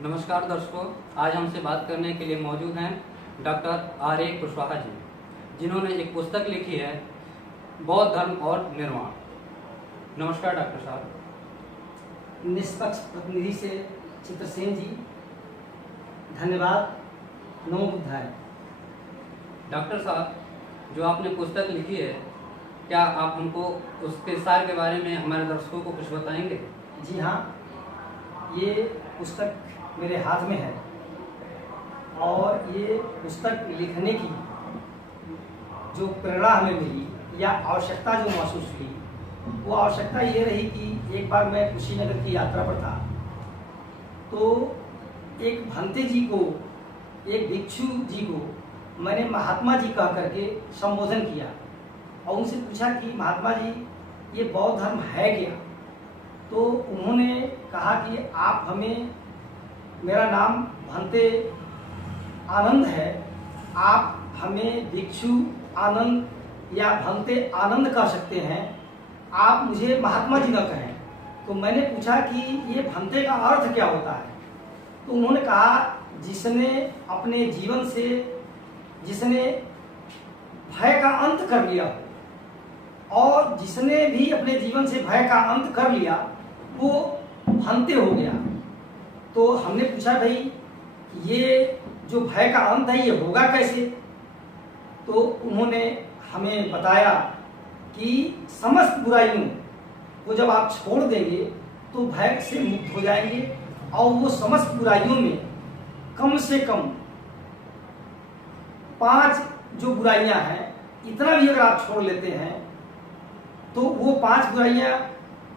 नमस्कार दर्शकों, आज हमसे बात करने के लिए मौजूद हैं doctor R A Kushwaha ji, जिन्होंने एक पुस्तक लिखी है बौद्ध धर्म और निर्वाण। नमस्कार डॉक्टर साहब। निष्पक्ष प्रतिनिधि से चित्रसेन जी, धन्यवाद। नमो बुद्धाय। डॉक्टर साहब, जो आपने पुस्तक लिखी है, क्या आप हमको उसके सार के बारे में हमारे दर्शकों को कुछ बताएंगे? जी हाँ, ये पुस्तक मेरे हाथ में है और ये पुस्तक लिखने की जो प्रेरणा हमें मिली या आवश्यकता जो महसूस हुई, वो आवश्यकता ये रही कि एक बार मैं कुशीनगर की यात्रा पर था, तो एक भंते जी को, एक भिक्षु जी को मैंने महात्मा जी कह करके संबोधन किया और उनसे पूछा कि महात्मा जी, ये बौद्ध धर्म है क्या? तो उन्होंने कहा कि आप हमें, मेरा नाम भंते आनंद है, आप हमें भिक्षु आनंद या भंते आनंद कह सकते हैं, आप मुझे महात्मा जी न कहें। तो मैंने पूछा कि ये भंते का अर्थ क्या होता है? तो उन्होंने कहा, जिसने अपने जीवन से, जिसने भय का अंत कर लिया और जिसने भी अपने जीवन से भय का अंत कर लिया, वो भंते हो गया। तो हमने पूछा, भाई ये जो भय का अंत है ये होगा कैसे? तो उन्होंने हमें बताया कि समस्त बुराइयों को जब आप छोड़ देंगे तो भय से मुक्त हो जाएंगे और वो समस्त बुराइयों में कम से कम 5 जो बुराइयां हैं, इतना भी अगर आप छोड़ लेते हैं तो वो 5 बुराइयां,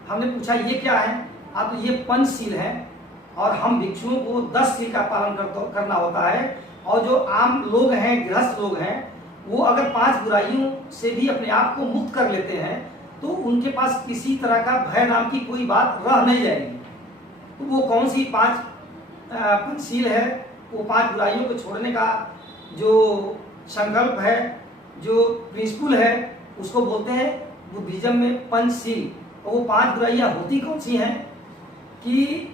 हमने पूछा ये क्या है? तो ये पंचशील है और हम भिक्षुओं को 10 शील का पालन करना होता है। और जो आम लोग हैं, गृहस्थ लोग हैं, वो अगर 5 बुराइयों से भी अपने आप को मुक्त कर लेते हैं तो उनके पास किसी तरह का भय नाम की कोई बात रह नहीं जाएगी। तो वो कौन सी 5 पंचशील है? वो 5 बुराइयों को छोड़ने का जो संकल्प है, जो प्रिंसिपल है, उसको बोलते हैं बुद्धिज्म में पंचशील। और वो 5 बुराइयां होती कौन सी हैं? कि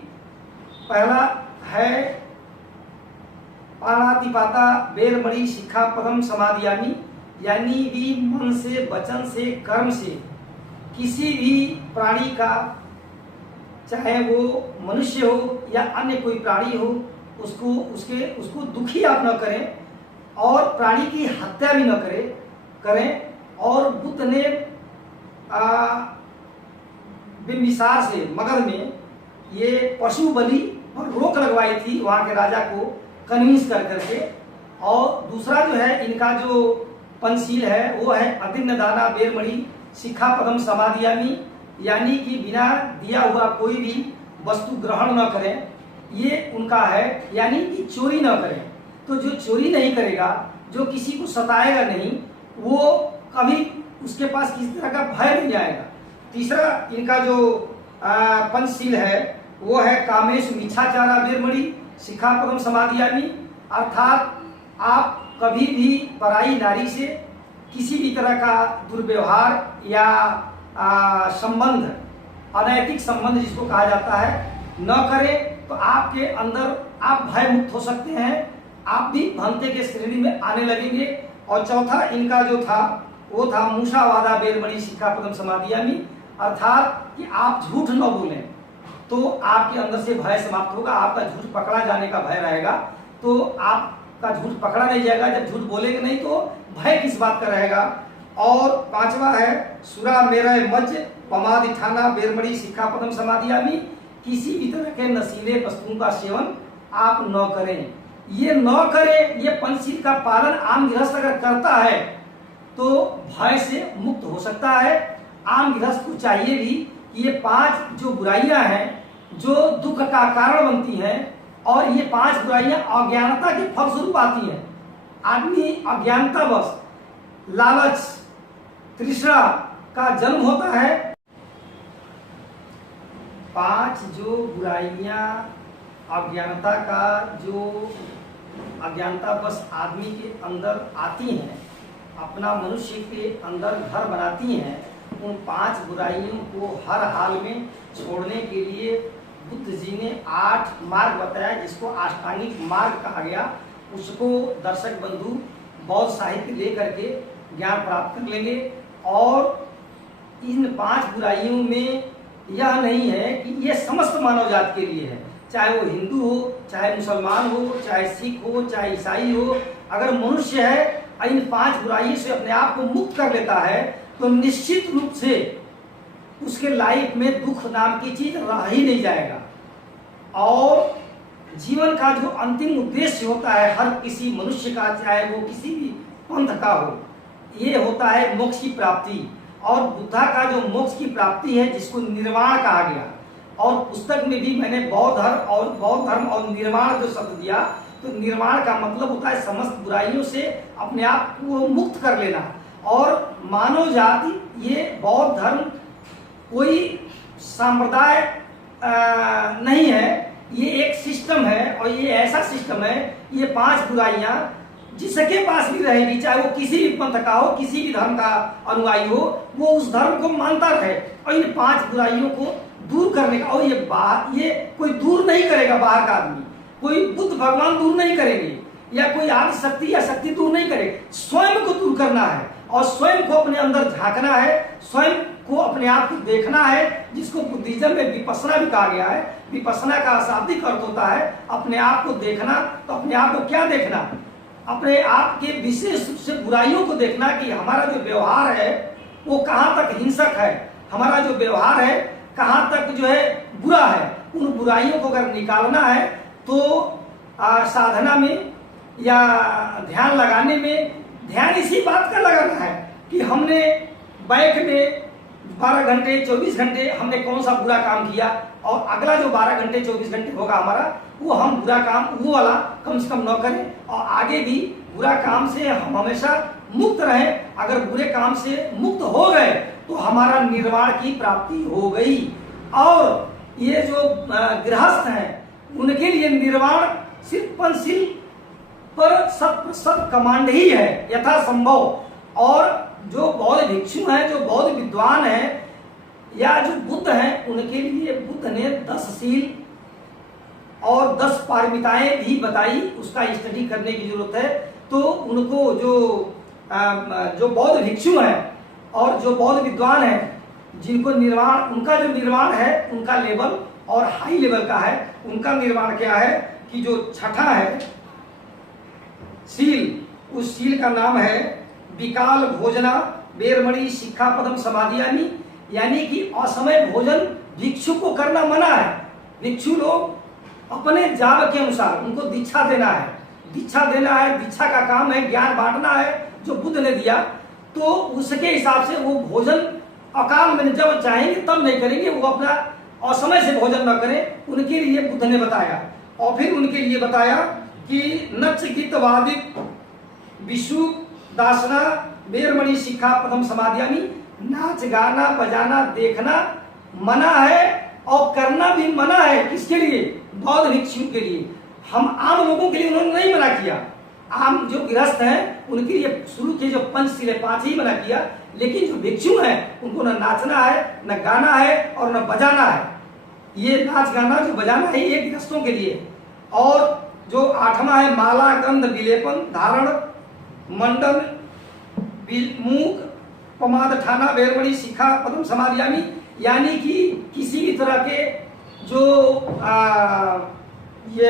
पहला है पाणातिपाता बेरमणि शिक्षापदम समादियामी, यानी भी मन से, वचन से, कर्म से किसी भी प्राणी का, चाहे वो मनुष्य हो या अन्य कोई प्राणी हो, उसको दुखी आप न करें और प्राणी की हत्या भी न करें। और बुद्ध ने बिंबिसार से, मगध में, ये पशु बलि पर रोक लगवाई थी वहाँ के राजा को कन्विंस कर करके। और दूसरा जो है इनका जो पंचशील है वो है अदिन्न दाना बेरमणि शिक्षापदम समादियामी, यानी कि बिना दिया हुआ कोई भी वस्तु ग्रहण न करें, ये उनका है। यानी कि चोरी न करें। तो जो चोरी नहीं करेगा, जो किसी को सताएगा नहीं, वो कभी उसके पास किसी तरह का भय नहीं आएगा। तीसरा इनका जो पंचशील है वो है कामेश मिच्छाचारा बेरमणि शिक्षापदम समादियामी, अर्थात आप कभी भी पराई नारी से किसी भी तरह का दुर्व्यवहार या संबंध, अनैतिक संबंध जिसको कहा जाता है, न करें। तो आपके अंदर आप भय मुक्त हो सकते हैं, आप भी भंते के श्रेणी में आने लगेंगे। और चौथा इनका जो था वो था मूषावादा बेरमणि शिक्षापदम समादियामी, अर्थात कि आप झूठ न बोलें तो आपके अंदर से भय समाप्त होगा। आपका झूठ पकड़ा जाने का भय रहेगा, तो आपका झूठ पकड़ा नहीं जाएगा। जब झूठ बोलेंगे नहीं तो भय किस बात का रहेगा। और 5वां है सुरा मेरय मज पमादिठाना बेरमणि शिक्षापदम समादियामी, किसी भी तरह के नशीले वस्तुओं का सेवन आप न करें। ये न करें, ये पंचशील का पालन आम गृहस्थ अगर करता है तो भय से मुक्त हो सकता है। आम गृहस्थ को चाहिए भी कि ये 5 जो बुराइयां हैं जो दुख का कारण बनती हैं, और ये 5 बुराइयां अज्ञानता के फलस्वरूप आती हैं। आदमी अज्ञानतावश, लालच, तृष्णा का जन्म होता है। 5 जो बुराइयां अज्ञानता का, जो अज्ञानतावश आदमी के अंदर आती हैं, अपना मनुष्य के अंदर घर बनाती हैं, उन 5 बुराइयों को हर हाल में छोड़ने के लिए बुद्ध जी ने 8 मार्ग बताया, जिसको अष्टांगिक मार्ग कहा गया। उसको दर्शक बंधु बौद्ध साहित्य लेकर के ज्ञान प्राप्त कर लेंगे। और इन 5 बुराइयों में यह नहीं है कि ये समस्त मानव जाति के लिए है, चाहे वो हिंदू हो, चाहे मुसलमान हो, चाहे सिख हो, चाहे ईसाई हो। अगर मनुष्य है इन 5 बुराइयों से अपने आप को मुक्त कर लेता है तो निश्चित रूप से उसके लाइफ में दुख नाम की चीज रह ही नहीं जाएगा। और जीवन का जो अंतिम उद्देश्य होता है हर किसी मनुष्य का, चाहे वो किसी भी पंथ का हो, ये होता है मोक्ष की प्राप्ति। और बुद्धा का जो मोक्ष की प्राप्ति है, जिसको निर्वाण कहा गया, और पुस्तक में भी मैंने बौद्ध धर्म और निर्वाण जो शब्द दिया, तो निर्वाण का मतलब होता है समस्त बुराइयों से अपने आप को मुक्त कर लेना। और मानव जाति, ये बौद्ध धर्म कोई सांप्रदाय नहीं है, ये एक सिस्टम है। और ये ऐसा सिस्टम है, ये 5 बुराइयां जिसके पास भी रहेगी, चाहे वो किसी भी पंथ का हो, किसी भी धर्म का अनुयायी हो, वो उस धर्म को मानता रहे। और इन 5 बुराइयों को दूर करने का, और ये कोई दूर नहीं करेगा, बाहर का आदमी, कोई बुद्ध भगवान दूर नहीं करेंगे, या कोई आदि शक्ति या शक्ति दूर नहीं करे। स्वयं को दूर करना है और स्वयं को अपने अंदर झांकना है, स्वयं को अपने आप को देखना है, जिसको बुद्धिज्म में विपस्सना भी कहा गया है। विपस्सना का शाब्दिक अर्थ होता है अपने आप को देखना। तो अपने आप को क्या देखना? अपने आप के विशेष रूप से बुराइयों को देखना कि हमारा जो व्यवहार है वो कहाँ तक हिंसक है, हमारा जो व्यवहार है कहाँ तक जो है बुरा है। उन बुराइयों को अगर निकालना है तो साधना में या ध्यान लगाने में ध्यान इसी बात का लगाना है कि हमने बैक में 12 घंटे 24 घंटे हमने कौन सा बुरा काम किया, और अगला जो 12 घंटे 24 घंटे होगा हमारा, वो हम बुरा काम वो वाला कम से कम न करें। और आगे भी बुरा काम से हम हमेशा मुक्त रहें। अगर बुरे काम से मुक्त हो गए तो हमारा निर्वाण की प्राप्ति हो गई। और ये जो गृहस्थ हैं उनके लिए निर्वाण सिर्फ पंचशील पर 100% कमांड ही है यथासंभव। और जो बौद्ध भिक्षु हैं, जो बौद्ध विद्वान हैं, या जो बुद्ध हैं, उनके लिए बुद्ध ने 10 शील और 10 पारमिताएं भी बताई। उसका स्टडी करने की जरूरत है। तो उनको जो बौद्ध भिक्षु हैं और जो बौद्ध विद्वान हैं, जिनको निर्वाण, उनका जो निर्वाण है उनका लेवल और हाई लेवल का है। उनका निर्वाण क्या है कि जो छठा है शील, उस शील का नाम है विकाल भोजना बेरमणि शिक्षापदम समाधियामी, यानी कि असमय भोजन भिक्षु को करना मना है। भिक्षु लोग अपने जाग के अनुसार उनको दीक्षा देना है। दीक्षा देना है, दीक्षा का काम है ज्ञान बांटना है जो बुद्ध ने दिया। तो उसके हिसाब से वो भोजन अकाल में जब चाहेंगे तब नहीं करेंगे, वो अपना असमय से भोजन न करें। उनके लिए बुद्ध ने बताया। और फिर उनके लिए बताया कि नच्चिकितवादित विशु दासना बेरमणि शिक्षा प्रथम समाधियामी, नाच गाना बजाना देखना मना है और करना भी मना है। किसके लिए? बौद्ध भिक्षु के लिए। हम आम लोगों के लिए उन्होंने नहीं मना किया। आम जो गृहस्थ हैं उनके लिए शुरू के जो पंचशील 5 ही मना किया, लेकिन जो भिक्षु हैं उनको न नाचना है, न गाना है और न बजाना है। ये नाच गाना जो बजाना है ये गृहस्थों के लिए। और जो 8वां है माला गंध विलेपन धारण मंडल मूक पमाद ठाना बेरमणि शिखा पदम समाधियामी, यानी कि किसी भी तरह के जो ये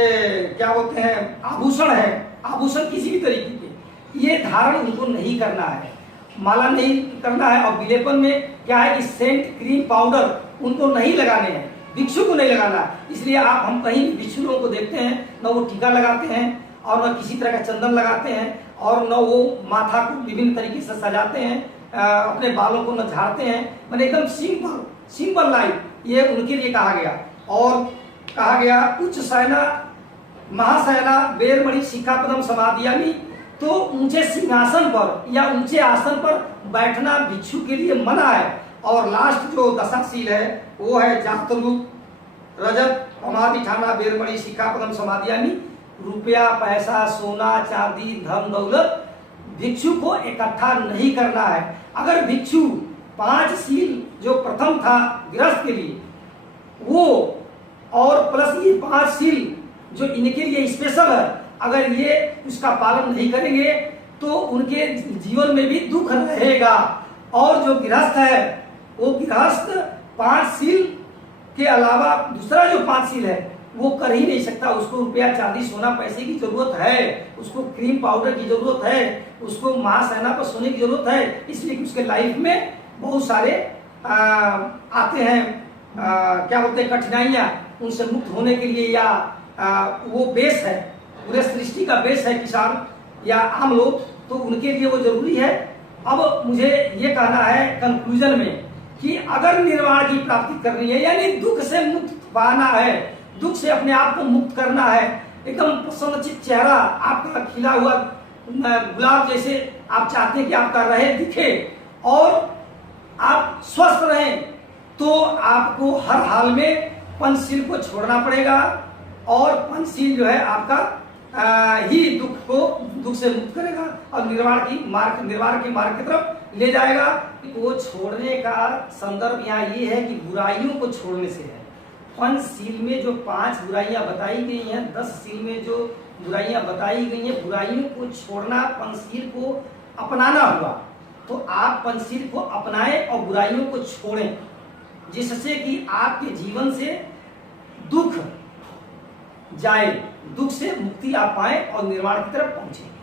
क्या बोलते हैं आभूषण है, आभूषण किसी भी तरीके के ये धारण उनको नहीं करना है, माला नहीं करना है। और विलेपन में क्या है कि सेंट क्रीम पाउडर उनको नहीं लगाने हैं, भिक्षु को नहीं लगाना। इसलिए हम कहीं भिक्षु लोगों को देखते हैं न वो टीका लगाते हैं और न किसी तरह का चंदन लगाते हैं और न वो माथा को विभिन्न तरीके से सजाते हैं, अपने बालों को न झाड़ते हैं। मैंने एकदम सिंपल लाइफ ये उनके लिए कहा गया। और कहा गया उच्च शयना महाशयना बेरमणि शिखापदम समाधियामी, तो ऊंचे सिंहासन पर या ऊंचे आसन पर बैठना भिक्षु के लिए मना है। और लास्ट जो दशाशील है वो है जातरूप रजत पमादि ठाना बेरमणि शिखापदम समाधियामी, रुपया पैसा सोना चांदी धन दौलत भिक्षु को इकट्ठा नहीं करना है। अगर भिक्षु 5 शील जो प्रथम था गृहस्थ के लिए वो और प्लस ये 5 सील जो इनके लिए स्पेशल है, अगर ये उसका पालन नहीं करेंगे तो उनके जीवन में भी दुख रहेगा। और जो गृहस्थ है वो गृहस्थ 5 सील के अलावा दूसरा जो 5 सील है वो कर ही नहीं सकता। उसको रुपया चांदी सोना पैसे की जरूरत है, उसको क्रीम पाउडर की जरूरत है, उसको महासेना पर सोने की जरूरत है, इसलिए कि उसके लाइफ में बहुत सारे आते हैं क्या बोलते हैं कठिनाइयाँ, उनसे मुक्त होने के लिए या वो बेस है, पूरे सृष्टि का बेस है किसान या आम लोग, तो उनके लिए वो जरूरी है। अब मुझे ये कहना है कंक्लूजन में कि अगर निर्वाण की प्राप्ति करनी है यानी दुख से मुक्त पाना है, दुख से अपने आप को मुक्त करना है, एकदम प्रसन्नचित चेहरा आपका खिला हुआ गुलाब जैसे आप चाहते हैं कि आपका रहे दिखे और आप स्वस्थ रहें, तो आपको हर हाल में पंचशील को छोड़ना पड़ेगा। और पंचशील जो है आपका ही दुख से मुक्त करेगा और निर्वाण के मार्ग की तरफ ले जाएगा। वो छोड़ने का संदर्भ यहाँ ये है कि बुराइयों को छोड़ने से है। पंचशील में जो 5 बुराइयां बताई गई हैं, 10 शील में जो बुराइयां बताई गई हैं, बुराइयों को छोड़ना पंचशील को अपनाना हुआ। तो आप पंचशील को अपनाएं और बुराइयों को छोड़ें, जिससे कि आपके जीवन से दुख जाए, दुख से मुक्ति आप पाएं और निर्वाण की तरफ पहुंचे।